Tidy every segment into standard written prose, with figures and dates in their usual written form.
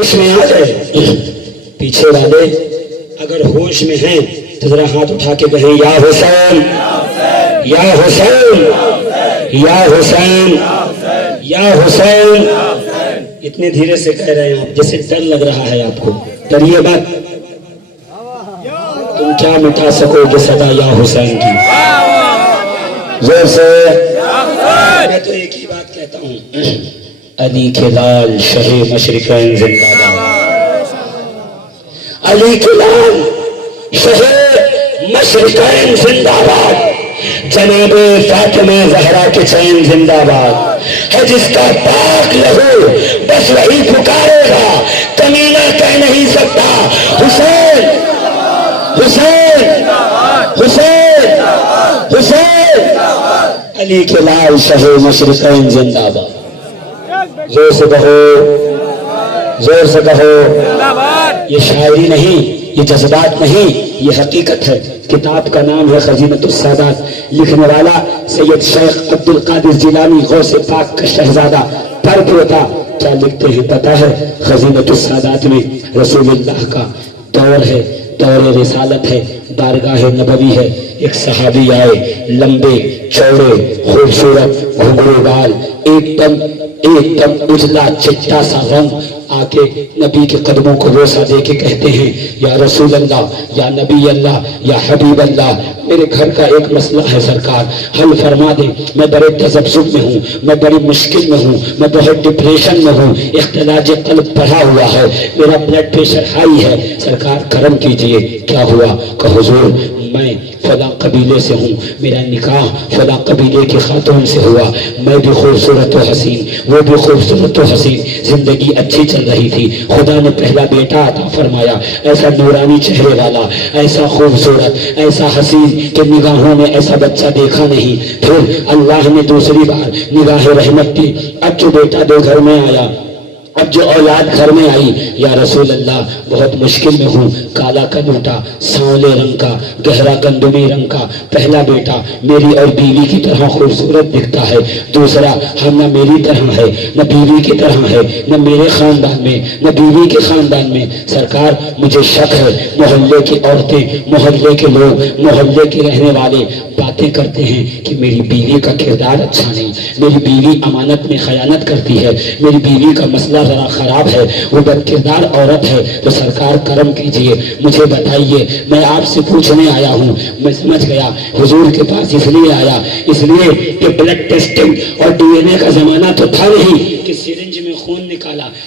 ہوش میں آ جائے. پیچھے والے اگر ہوش میں ہیں تو ذرا ہاتھ اٹھا کے کہیں یا حسین یا حسین یا حسین یا حسین. اتنے دھیرے سے کہہ رہے ہیں آپ جیسے ڈر لگ رہا ہے آپ کو. ڈریے مت, تم کیا مٹا سکو گے صدا یا حسین کی. زور سے میں تو ایک ہی بات کہتا ہوں, علی کے لال شہ مشرقین زندہ باد. علی کے لال شہ مشرقین زندہ باد. جناب فاطمہ زہرا کے چین زندہ باد ہے. جس کا پاک لہو بس وہی پکارے گا, کمینہ کہہ نہیں سکتا. حسین حسین حسین حسین. علی کے لال شہ مشرقین زندہ باد. زور سے کہو, زور سے کہو. یہ شاعری نہیں, یہ جذبات نہیں, یہ حقیقت ہے. کتاب کا نام ہے خزینۃ السادات. لکھنے والا سید شیخ عبد القادر جیلانی غوث پاک کا شہزادہ. پڑھ کے بتا کیا لکھتے ہیں پتہ ہے. خزینۃ السادات میں رسول اللہ کا دور ہے, دور رسالت ہے, بارگاہ نبوی ہے. ایک صحابی آئے, لمبے چوڑے خوبصورت گھنگرو بال, ایک دم اجلا چٹا سا رنگ. آ کے نبی کے قدموں کو بوسہ دے کے کہتے ہیں یا رسول اللہ, یا نبی اللہ, یا حبیب اللہ, میرے گھر کا ایک مسئلہ ہے سرکار, حل فرما دیں. میں بڑے تذبذب میں ہوں, میں بڑی مشکل میں ہوں, میں بہت ڈپریشن میں ہوں, اختلاج قلب بڑھا ہوا ہے, میرا بلڈ پریشر ہائی ہے, سرکار کرم کیجئے. کیا ہوا؟ کہ حضور میں فلاں قبیلے سے ہوں, میرا نکاح فلاں قبیلے کی خاتون سے ہوا, میں بھی خوبصورت و حسین, وہ بھی خوبصورت و حسین, زندگی اچھی چل رہی تھی. خدا نے پہلا بیٹا عطا فرمایا, ایسا نورانی چہرے والا, ایسا خوبصورت, ایسا حسین کہ نگاہوں نے ایسا بچہ دیکھا نہیں. پھر اللہ نے دوسری بار نگاہ رحمت کی. اب جو بیٹا دو گھر میں آیا, اب جو اولاد گھر میں آئی, یا رسول اللہ بہت مشکل میں ہوں, کالا کنوٹا, سانولے رنگ کا, گہرا گندمی رنگ کا. پہلا بیٹا میری اور بیوی کی طرح خوبصورت دکھتا ہے, دوسرا ہم نہ میری طرح ہے, نہ بیوی کی طرح ہے, نہ میرے خاندان میں, نہ بیوی کے خاندان میں. سرکار مجھے شک ہے, محلے کی عورتیں, محلے کے لوگ, محلے کے رہنے والے باتیں کرتے ہیں کہ میری بیوی کا کردار اچھا نہیں, میری بیوی امانت میں خیانت کرتی ہے, میری بیوی کا مسئلہ ذرا خراب ہے, وہ بد کردار عورت ہے. تو سرکار کرم کیجئے, مجھے بتائیے. میں آپ سے پوچھنے آیا ہوں. میں سمجھ گیا حضور کے پاس اس لیے آیا, اس لیے کہ بلڈ ٹیسٹنگ اور ڈی این اے کا زمانہ تو تھا نہیں کہ سرنج میں خون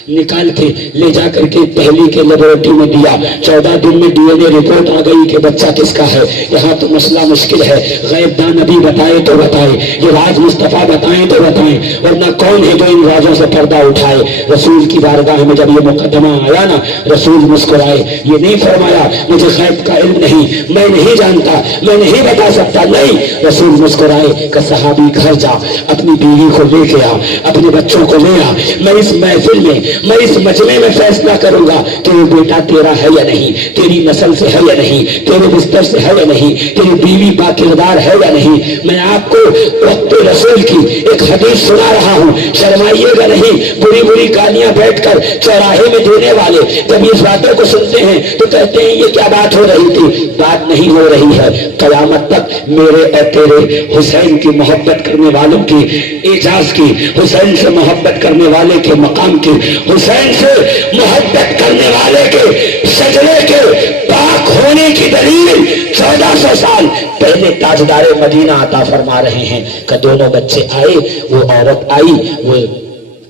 نکال کے لے جا کر کے پہلی کے لیبورٹری میں دیا, 14 دن میں ڈی این اے رپورٹ آ گئی کہ بچہ کس کا ہے. یہاں تو مسئلہ مشکل ہے. غیب داں نبی بتائے تو بتائے, یہ راز مصطفیٰ بتائیں تو بتائیں, ورنہ کون ہے جو ان رازوں سے پردہ اٹھائے. رسول کی بارگاہ میں جب یہ مقدمہ آیا نا, رسول مسکرائے. یہ نہیں فرمایا مجھے غیب کا علم نہیں, میں نہیں جانتا, میں نہیں بتا سکتا, نہیں. رسول مسکرائے کہ صحابی گھر جا, اپنی بیوی کو لے کے آ, اپنے بچوں کو لے آ. میں اس محفل میں, میں اس مجمع میں فیصلہ کروں گا کہ وہ بیٹا تیرا ہے یا نہیں, تیری نسل سے ہے یا نہیں, تیرے بستر سے ہے یا نہیں, تیری بیوی با کردار ہے یا نہیں. میں آپ کو وقت رسول کی ایک حدیث سنا رہا ہوں, شرمائیے گا نہیں. بری بری گالیاں بیٹھ کر چوراہے میں دینے والے جب اس باتوں کو سنتے ہیں تو کہتے ہیں یہ کیا بات ہو رہی تھی. بات نہیں ہو رہی ہے. قیامت تک میرے اور تیرے حسین کی محبت کرنے والوں کی اعزاز کی, حسین سے محبت کرنے والے کے مقام کی, حسین سے محبت کرنے والے کے سجدے کے پاک ہونے کی دلیل 1400 سال پہلے تاجدار مدینہ عطا فرما رہے ہیں. کہ دونوں بچے آئے, وہ عورت آئی, وہ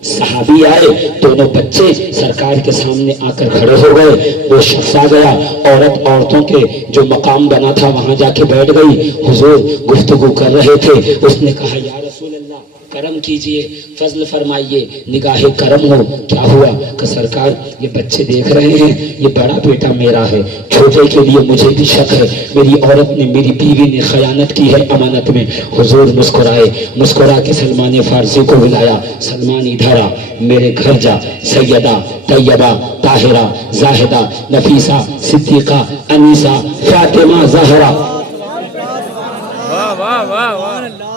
صحابی آئے, دونوں بچے سرکار کے سامنے آ کر کھڑے ہو گئے. وہ شخص آ گیا, عورتوں کے جو مقام بنا تھا وہاں جا کے بیٹھ گئی. حضور گفتگو کر رہے تھے, اس نے کہا یا رسول اللہ کرم کیجئے, فضل فرمائیے, نگاہ کرم ہو. کیا ہوا؟ کہ سرکار یہ بچے دیکھ رہے ہیں, یہ بڑا بیٹا میرا ہے, چھوٹے کے لیے مجھے بھی شک ہے, میری عورت نے, میری بیوی نے خیانت کی ہے امانت میں. حضور مسکرائے, مسکرا کے سلمان فارسی کو بلایا. سلمان ادھر آ, میرے گھر جا. سیدہ, طیبہ, طاہرہ, زاہدہ, نفیسہ, صدیقہ, انیسہ, فاطمہ, زہرا.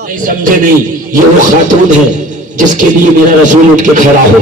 نہیں سمجھے نہیں, یہ وہ خاتون ہے جس کے لیے میرا رسول اٹھ کے کھڑا ہو.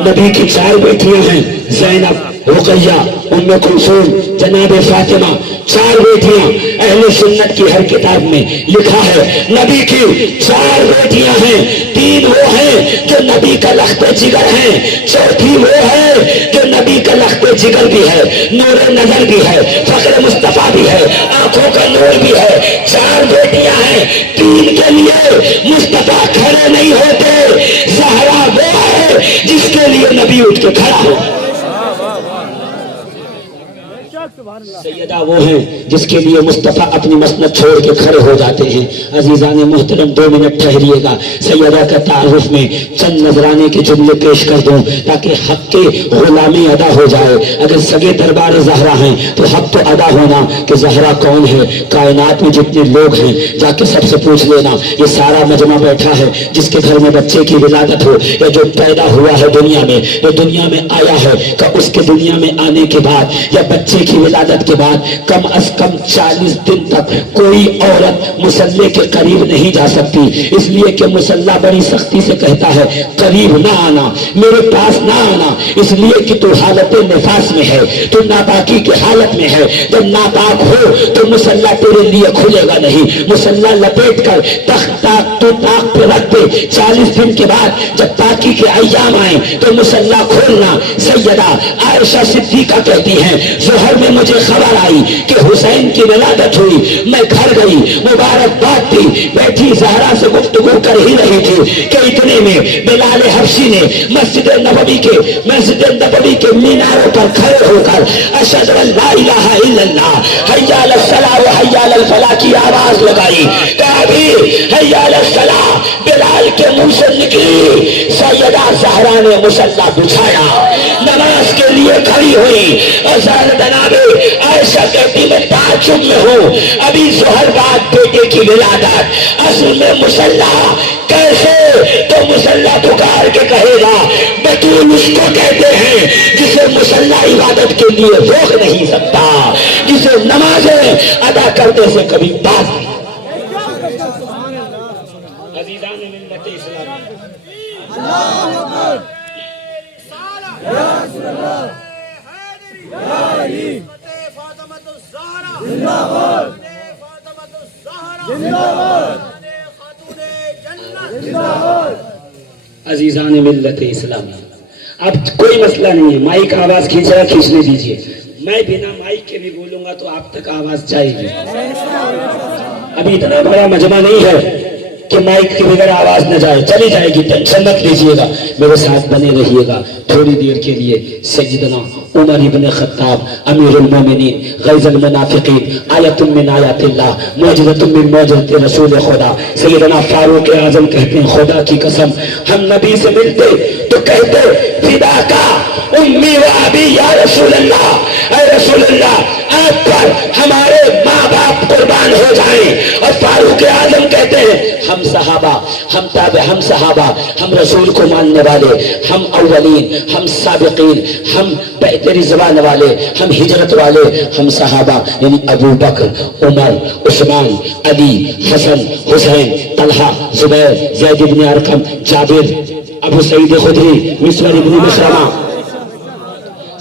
نبی کی 4 بیٹیاں ہیں، زینب، رقیہ، ام کلثوم، جناب فاطمہ، 4 بیٹیاں۔ اہل سنت کی ہر کتاب میں لکھا ہے نبی کی 4 بیٹیاں ہیں، 3 وہ ہیں جو نبی کا لخت جگر ہیں، 4تھی وہ ہے جو نبی کا لخت جگر بھی ہے، نور نظر بھی ہے، فخر مصطفیٰ بھی ہے، آنکھوں کا نور بھی ہے۔ 4 بیٹیاں ہیں، 3 کے لیے مصطفیٰ کھڑے نہیں ہوتے۔ زہرا وہ ہے جس کے لیے نبی اٹھ کے کھڑا ہو، سیدہ وہ ہیں جس کے لیے مصطفیٰ اپنی مسند چھوڑ کے کھڑے ہو جاتے ہیں۔ عزیزان محترم 2 منٹ ٹھہریے گا، سیدہ کا تعارف میں چند نذرانے کے جملے پیش کر دوں تاکہ حق کے غلامی ادا ہو جائے۔ اگر سگے دربار زہرا ہیں تو حق تو ادا ہونا کہ زہرا کون ہے۔ کائنات میں جتنے لوگ ہیں جا کے سب سے پوچھ لینا، یہ سارا مجمع بیٹھا ہے جس کے گھر میں بچے کی ولادت ہو یا جو پیدا ہوا ہے دنیا میں، جو دنیا میں آیا ہے، کہ اس کے دنیا میں آنے کے بعد یا بچے کی ولادت کے بعد کم از کم 40 دن تک کوئی عورت مصلے کے قریب نہیں جا سکتی، اس لیے کہ مصلہ بڑی سختی سے کہتا ہے قریب نہ آنا، میرے پاس نہ آنا، اس لیے کہ تو حالت نفاس میں ہے، تو ناپاکی کی حالت میں ہے۔ جب ناپاک ہو تو مصلہ تیرے لیے کھلے گا نہیں، مصلہ لپیٹ کر تخت تو طاق پہ رکھ دے۔ 40 دن کے بعد جب پاکی کے ایام آئیں تو مصلہ کھولنا۔ سیدہ عائشہ صدیقہ کہتی ہیں ظہر میں مجھے خبر آئی کہ حسین کی ولادت ہوئی، میں گھر گئی، مبارکباد تھی، بیٹھی زہرا سے گفتگو کر ہی رہی تھی کہ اتنے میں بلال حبشی نے مسجد نبوی کے میناروں پر کھڑے ہو کر اشہد ان لا الہ الا اللہ حی علی الصلاۃ و حی علی الفلاح کی آواز لگائی۔ کبھی حی علی الصلاۃ بلال کے منہ سے نکلی، سیدہ زہرا نے مصلی بچھایا، نماز کے لیے کھڑی ہوئی اور جناب عائشہ کہتی میں تعجب میں ہوں، ابھی ظہر بعد بیٹے کی ولادت، اصل میں مصلی کیسے؟ تو مصلی پکار کے کہے گا بطول اس کو کہتے ہیں جسے مصلی عبادت کے لیے روک نہیں سکتا، جسے نمازیں ادا کرنے سے کبھی باز نہیں۔ عزیزان ملت اسلام، عزیزان ملت اسلام، اب کوئی مسئلہ نہیں ہے، مائک آواز کھینچنے دیجئے، میں بنا مائک کے بھی بولوں گا تو آپ تک آواز جائے گی۔ ابھی اتنا بڑا مجمع نہیں ہے کہ مائک کے بغیر آواز نہ جائے، چلی جائے گی، ٹینشن مت لیجیے گا، میرے ساتھ بنے رہیے گا تھوڑی دیر کے لیے۔ سیدنا عمر ابن خطاب امیر المومنین، غیظ المنافقین، آیت من آیات اللہ، معجزۃ من معجزات رسول خدا، سیدنا فاروق اعظم کہتے ہیں خدا کی قسم ہم نبی سے ملتے تو کہتے فداک امی و ابی یا رسول اللہ، اے رسول اللہ آپ پر ہمارے ماں باپ قربان ہو جائیں۔ اور فاروق اعظم کہتے ہیں ہم صحابہ، ہم تابع، ہم صحابہ، ہم رسول کو ماننے والے، ہم اولین، ہم سابقین، ہم بہتری زبان والے، ہم ہجرت والے، ہم صحابہ یعنی ابو بکر، عمر، عثمان، علی، حسن، حسین، طلحہ، زبیر، زید بن ارقم، جابر، ابو سعید خدری، مسور ابن مخرمہ،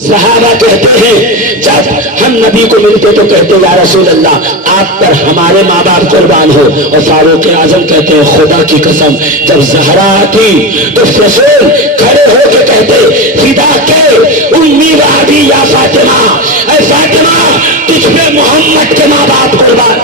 صحابہ کہتے ہیں جب ہم نبی کو ملتے تو کہتے یا رسول اللہ آپ پر ہمارے ماں باپ قربان ہو۔ اور فاروق اعظم کہتے ہیں خدا کی قسم جب زہرا آتی تو رسول کھڑے ہو کے کہتے فدا کے امی و ابی یا فاطمہ، اے فاطمہ تجھ پہ محمد کے ماں باپ قربان،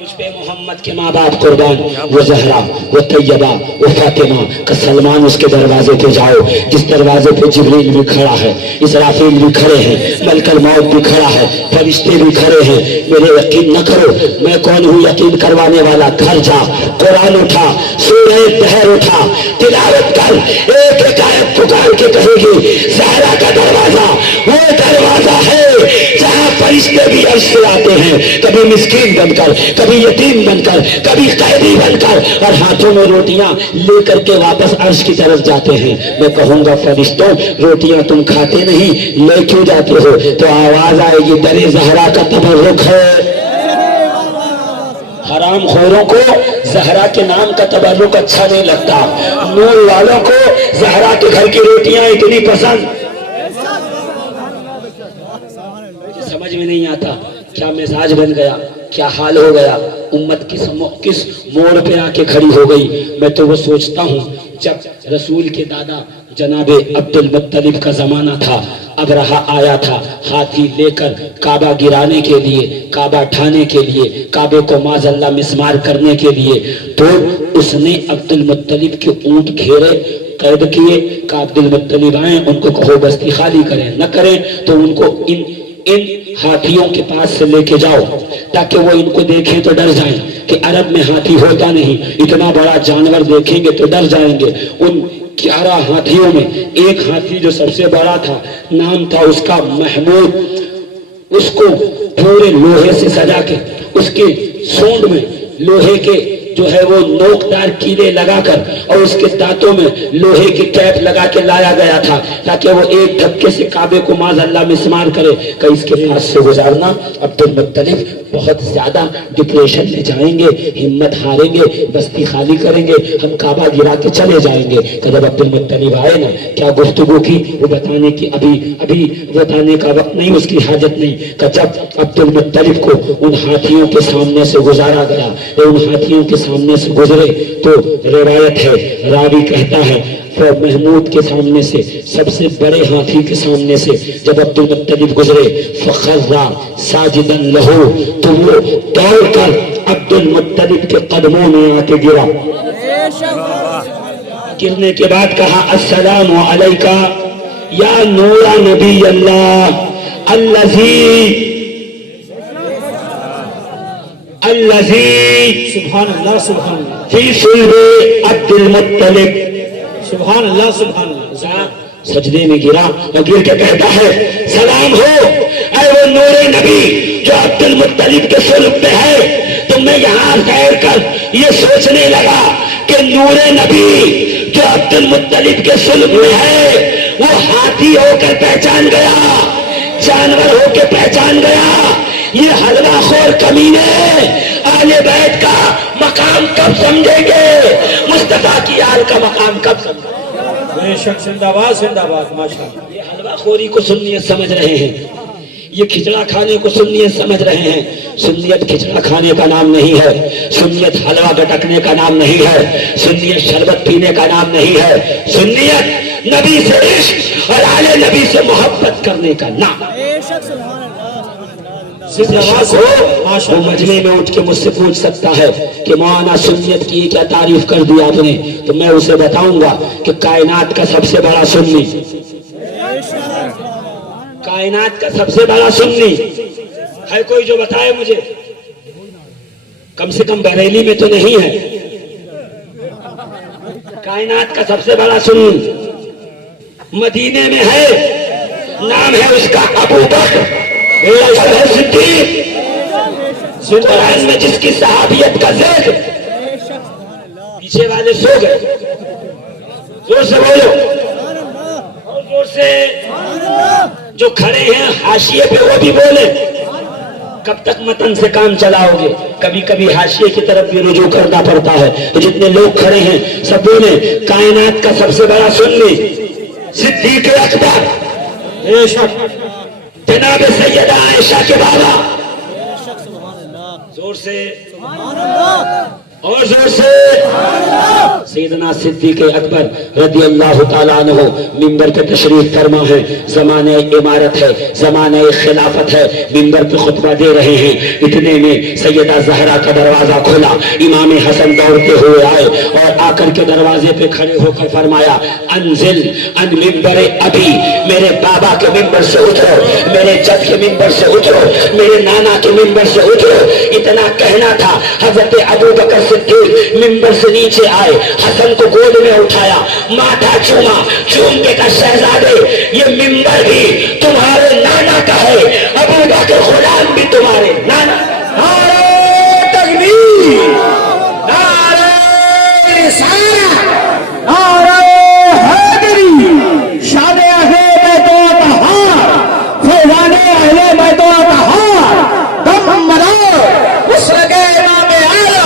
مجھ پہ محمد کے ماں باپ قربان۔ وہ زہرا، وہ طیبہ، وہ فاطمہ کا سلمان اس کے دروازے پہ جاؤ جس دروازے پہ جبریل بھی کھڑا ہے، اسرافیل بھی کھڑے ہیں، ملک الموت بھی کھڑا ہے، فرشتے بھی کھڑے ہیں۔ میرے یقین نہ کرو میں کون ہوں یقین کروانے والا، گھر جا قرآن اٹھا، سورہ دہر اٹھا، تلاوت کر، ایک ایک آیت پکار کے کہے گی زہرا کا دروازہ وہ دروازہ ہے جہاں فرشتے بھی عرش سے آتے ہیں، کبھی مسکین بن کر، کبھی یتیم بن کر، کبھی قیدی بن کر، اور ہاتھوں میں روٹیاں لے کر کے واپس عرش کی طرف جاتے ہیں۔ میں کہوں گا فرشتوں روٹیاں تم کھاتے نہیں لے کیوں جاتے ہو؟ تو آواز آئے گی در زہرا کا تبرک ہے۔ ہر حرام خوروں کو زہرا کے نام کا تبرک اچھا نہیں لگتا، نور والوں کو زہرا کے گھر کی روٹیاں اتنی پسند. سمجھ میں نہیں آتا کیا مزاج بن گیا، کیا حال ہو گیا، امت کس موڑ پہ آ کے کھڑی ہو گئی. میں تو وہ سوچتا ہوں جب رسول کے دادا جناب عبد المطلب کا زمانہ تھا، ابرہہ آیا تھا ہاتھی لے کر کعبہ گرانے کے لیے، کعبہ ڈھانے کے لیے، کعبے کو معاذ اللہ مسمار کرنے کے لیے، تو اس نے عبد المطلب کے اونٹ گھیرے، قید کیے کہ عبد المطلب آئیں، ان کو کہو بستی خالی کریں، نہ کریں تو ان کو ان ہاتھیوں کے پاس سے لے کے جاؤ تاکہ وہ ان کو دیکھیں تو ڈر جائیں کہ عرب میں ہاتھی ہوتا نہیں، اتنا بڑا جانور دیکھیں گے تو ڈر جائیں گے. ان 11 ہاتھیوں میں ایک ہاتھی جو سب سے بڑا تھا، نام تھا اس کا محمود، اس کو پورے لوہے سے سجا کے اس کے سونڈ میں لوہے کے جو ہے وہ نوکدار کیلے لگا کر اور اس کے دانتوں میں لوہے کی کیپ لگا کے لایا گیا تھا تاکہ وہ ایک دھکے سے کعبے کو معاذ اللہ مسمار کرے کہ اس کے پاس سے گزارنا. عبد المطلب بہت زیادہ ڈپریشن میں جائیں گے، ہمت ہاریں گے، بستی خالی کریں گے، ہم کعبہ گرا کے چلے جائیں گے. کہ جب عبد المطلب آئے نا، کیا گفتگو کی وہ بتانے کی ابھی بتانے کا وقت نہیں، اس کی حاجت نہیں. کہ جب عبد المطلب کو ان ہاتھیوں کے سامنے سے گزارا گیا، ان ہاتھیوں کے سامنے سے گزرے تو روایت ہے، راوی کہتا ہے محمود کے سامنے سے، سب سے بڑے ہاتھی کے سامنے سے جب عبد المطلب گزرے، فخرا ساجدا لہو، تو وہ دوڑ کر عبد المطلب کے قدموں میں آ کے گرا. گرنے کے بعد کہا السلام علیکہ یا نور نبی اللہ الذی سبحان اللہ سبحان اللہ فی صلب عبد المطلب. سبحان اللہ سبحان اللہ. سجدے میں گرا اور گر کے کہتا ہے سلام ہو اے وہ نور نبی جو عبد المطلب کے صلب پہ ہے. تو میں یہاں ٹھہر کر یہ سوچنے لگا کہ نور نبی جو عبد المطلب کے صلب میں ہے وہ ہاتھی ہو کر پہچان گیا، جانور ہو کے پہچان گیا. یہ حلوہ خور کمینے آل بیت کا مقام کب سمجھیں گے؟ مصطفیٰ کی آل کا مقام کب سمجھیں گے؟ بے شک زندہ باد زندہ باد ماشاءاللہ. یہ حلوہ خوری کو سنیت سمجھ رہے ہیں، یہ کھچڑا کھانے کو سنیت سمجھ رہے ہیں. سنیت کھچڑا کھانے کا نام نہیں ہے، سنیت حلوہ گٹکنے کا نام نہیں ہے، سنیت شربت پینے کا نام نہیں ہے. سنیت نبی سے عشق اور آل نبی سے محبت کرنے کا نام. وہ مجمع میں اٹھ کے مجھ سے پوچھ سکتا ہے کہ مولانا سنیت کی کیا تعریف کر دی آپ نے، تو میں اسے بتاؤں گا کہ کائنات کا سب سے بڑا سنی، کائنات کا سب سے بڑا سنی ہے کوئی جو بتائے مجھے؟ کم سے کم بریلی میں تو نہیں ہے. کائنات کا سب سے بڑا سنی مدینے میں ہے، نام ہے اس کا ابو بکر صدیق. قرآن میں جس کی صحابیت کا ذکر، پیچھے والے سو گئے، زور سے بولو اور زور سے. جو کھڑے ہیں حاشیے پہ وہ بھی بولے. کب تک متن سے کام چلاؤ گے؟ کبھی کبھی حاشیے کی طرف بھی رجوع کرنا پڑتا ہے. جتنے لوگ کھڑے ہیں سب بولے کائنات کا سب سے بڑا سنی صدیق اکبر جناب سیدہ عائشہ کے بابا. زور سے اور زور سے. سیدنا صدیق اکبر رضی اللہ تعالیٰ عنہ منبر پہ تشریف فرما ہے. زمانہ امارت ہے، زمانہ خلافت ہے، منبر پہ خطبہ دے رہے ہیں. اتنے میں سیدہ زہرا کا دروازہ کھولا، امام حسن دوڑتے ہوئے آئے اور آ کر کے دروازے پہ کھڑے ہو کر فرمایا انزل ان منبر ابھی، میرے بابا کے منبر سے اترو، میرے جد کے منبر سے اترو، میرے نانا کے منبر سے اترو. اتنا کہنا تھا، حضرت ابو بکر صدیق منبر سے نیچے آئے، حسن کو گود میں اٹھایا، ماتھا چوما، چوم کے کہا شہزادے یہ منبر بھی تمہارے نانا کا ہے، ابو بکر غلام بھی تمہارے نانا. نعرہ تکبیر، نعرہ رسالت، نعرہ حیدری، شان اہل بیت و طہار، فیضان اہل بیت و طہار، دم مدار اس لگے امام اعلی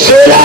16